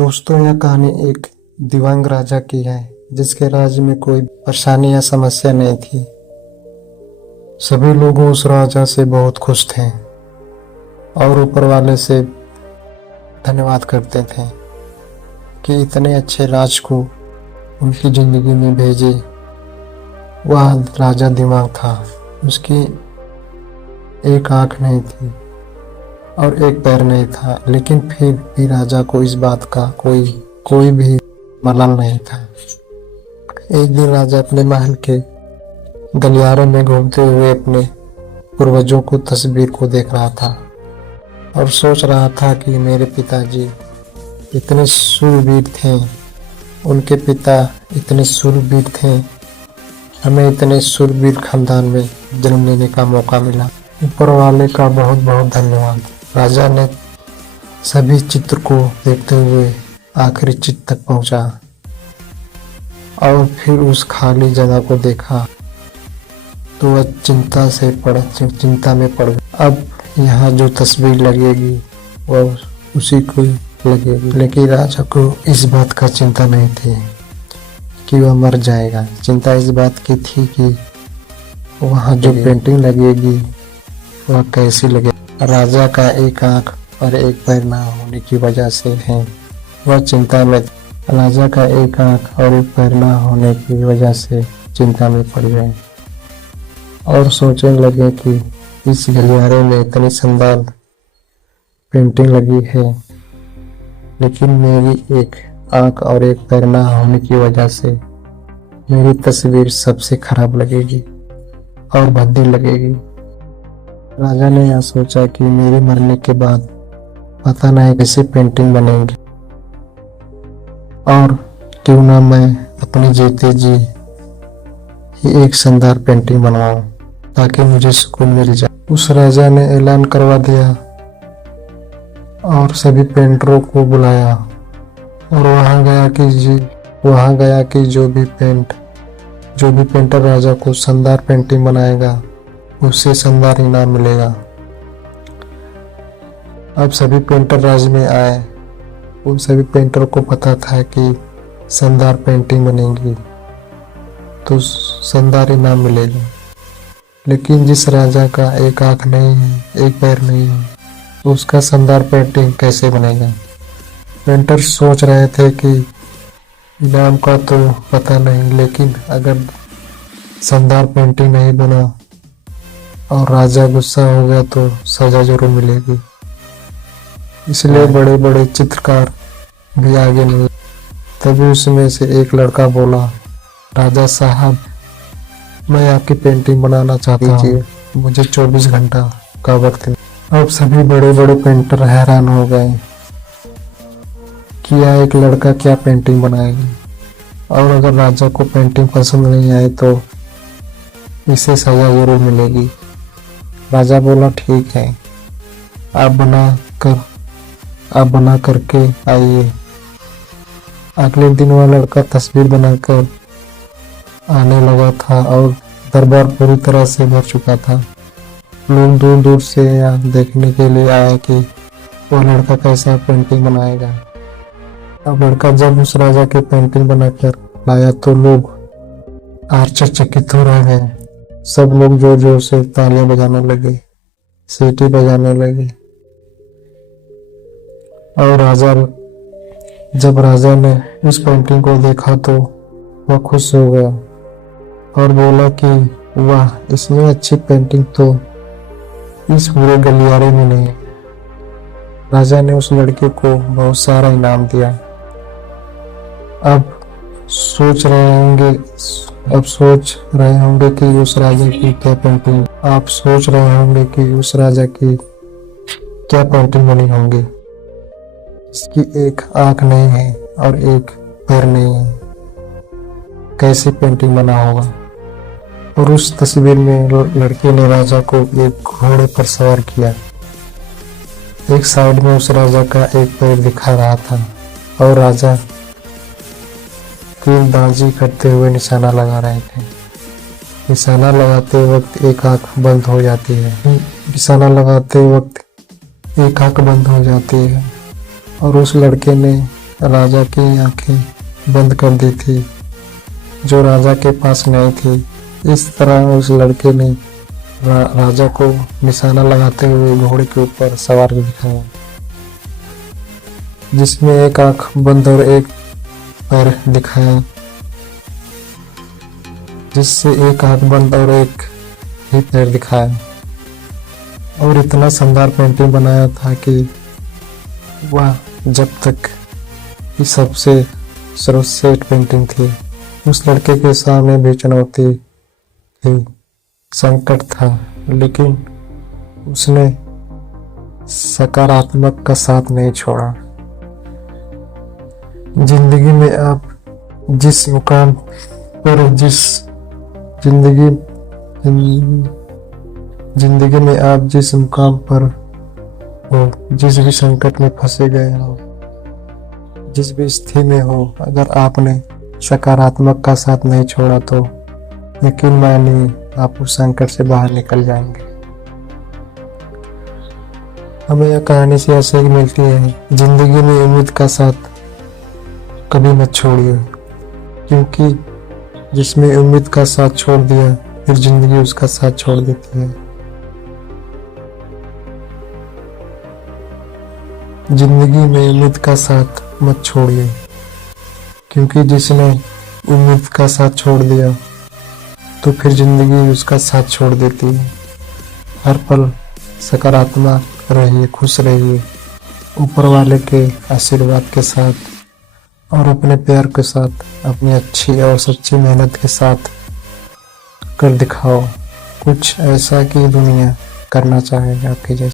दोस्तों, यह कहानी एक दिव्यांग राजा की है जिसके राज्य में कोई परेशानी या समस्या नहीं थी। सभी लोग उस राजा से बहुत खुश थे और ऊपर वाले से धन्यवाद करते थे कि इतने अच्छे राज को उनकी जिंदगी में भेजे। वह राजा दिव्यांग था, उसकी एक आंख नहीं थी और एक पैर नहीं था, लेकिन फिर भी राजा को इस बात का कोई भी मलाल नहीं था। एक दिन राजा अपने महल के गलियारे में घूमते हुए अपने पूर्वजों को तस्वीर को देख रहा था और सोच रहा था कि मेरे पिताजी इतने शूरवीर थे, उनके पिता इतने शूरवीर थे, हमें इतने शूरवीर खानदान में जन्म लेने का मौका मिला। ऊपर वाले का बहुत बहुत धन्यवाद। राजा ने सभी चित्र को देखते हुए आखिरी चित्र तक पहुंचा और फिर उस खाली जगह को देखा तो वह चिंता में पड़ गया। अब यहाँ जो तस्वीर लगेगी वह उसी को लगेगी, लेकिन राजा को इस बात का चिंता नहीं थी कि वह मर जाएगा। चिंता इस बात की थी कि वहाँ जो पेंटिंग लगेगी वह कैसी लगेगी। राजा का एक आंख और एक पैर ना होने की वजह से है वह चिंता में। राजा का एक आंख और एक पैर ना होने की वजह से चिंता में पड़ गए और सोचने लगे कि इस गलियारे में इतनी शानदार पेंटिंग लगी है, लेकिन मेरी एक आंख और एक पैर ना होने की वजह से मेरी तस्वीर सबसे खराब लगेगी और भद्दी लगेगी। राजा ने यह सोचा कि मेरे मरने के बाद पता नहीं कैसी पेंटिंग बनेगी और क्यों ना मैं अपने जीते जी ही एक शानदार पेंटिंग बनवाऊं ताकि मुझे सुकून मिल जाए। उस राजा ने ऐलान करवा दिया और सभी पेंटरों को बुलाया और वहां गया कि जो भी पेंटर राजा को शानदार पेंटिंग बनाएगा उससे शानदार इनाम मिलेगा। अब सभी पेंटर राज्य में आए। उन सभी पेंटर को पता था कि शानदार पेंटिंग बनेगी तो शानदार इनाम मिलेगा, लेकिन जिस राजा का एक आंख नहीं है, एक पैर नहीं है, तो उसका शानदार पेंटिंग कैसे बनेगा। पेंटर सोच रहे थे कि इनाम का तो पता नहीं, लेकिन अगर शानदार पेंटिंग नहीं बना और राजा गुस्सा हो गया तो सजा जरूर मिलेगी। इसलिए बड़े बड़े चित्रकार भी आगे नहीं। तभी उसमें से एक लड़का बोला, राजा साहब, मैं आपकी पेंटिंग बनाना चाहता हूँ, मुझे 24 घंटा का वक्त है। अब सभी बड़े बड़े पेंटर हैरान हो गए कि यह एक लड़का क्या पेंटिंग बनाएगा और अगर राजा को पेंटिंग पसंद नहीं आए तो इसे सजा जरूर मिलेगी। राजा बोला, ठीक है, आप बना करके आइए। अगले दिन वह लड़का तस्वीर बनाकर आने लगा था और दरबार पूरी तरह से भर चुका था। लोग दूर दूर से यहाँ देखने के लिए आए कि वह लड़का कैसा पेंटिंग बनाएगा। अब लड़का जब उस राजा की पेंटिंग बनाकर लाया तो लोग आश्चर्यचकित हो रहे हैं। सब लोग जोर जोर से तालियां बजाने लगे, सीटी बजाने लगे और जब राजा ने उस पेंटिंग को देखा तो वह खुश हो गया और बोला कि वाह, इसमें अच्छी पेंटिंग तो इस पूरे गलियारे में नहीं। राजा ने उस लड़के को बहुत सारा इनाम दिया। अब सोच रहे होंगे कि उस राजा की क्या पेंटिंग क्या पेंटिंग बनी होंगी। इसकी एक आंख नहीं है और एक पैर नहीं है, कैसी पेंटिंग बना होगा। और उस तस्वीर में लड़के ने राजा को एक घोड़े पर सवार किया। एक साइड में उस राजा का एक पैर दिखा रहा था और राजा तीरंदाजी करते हुए निशाना लगा रहे थे। निशाना लगाते वक्त एक आंख बंद हो जाती है। निशाना लगाते वक्त एक आंख बंद हो जाती है और उस लड़के ने राजा की आंखें बंद कर दी थी जो राजा के पास नहीं थी। इस तरह उस लड़के ने राजा को निशाना लगाते हुए घोड़े के ऊपर सवार दिखाया, जिसमें एक आंख बंद और एक पैर दिखाया, जिससे एक आंख बंद और एक ही पैर दिखाया। और इतना शानदार पेंटिंग बनाया था कि वह जब तक की सबसे सर्वश्रेष्ठ पेंटिंग थी। उस लड़के के सामने भी चुनौती थी, संकट था, लेकिन उसने सकारात्मक का साथ नहीं छोड़ा। जिंदगी में आप जिस मुकाम पर जिंदगी में आप जिस मुकाम पर हो, जिस भी संकट में फंसे गए हो, जिस भी स्थिति में हो, अगर आपने सकारात्मक का साथ नहीं छोड़ा तो यकीन मानिए आप उस संकट से बाहर निकल जाएंगे। हमें यह कहानी से यह सीख मिलती है, जिंदगी में उम्मीद का साथ कभी मत छोड़िए, क्योंकि जिसमें उम्मीद का साथ छोड़ दिया फिर जिंदगी उसका साथ छोड़ देती है। जिंदगी में उम्मीद का साथ मत छोड़िए, क्योंकि जिसने उम्मीद का साथ छोड़ दिया तो फिर जिंदगी उसका साथ छोड़ देती है। हर पल सकारात्मक रहिए, खुश रहिए, ऊपर वाले के आशीर्वाद के साथ और अपने प्यार के साथ, अपनी अच्छी और सच्ची मेहनत के साथ कर दिखाओ कुछ ऐसा कि दुनिया करना चाहे आपके जैसे।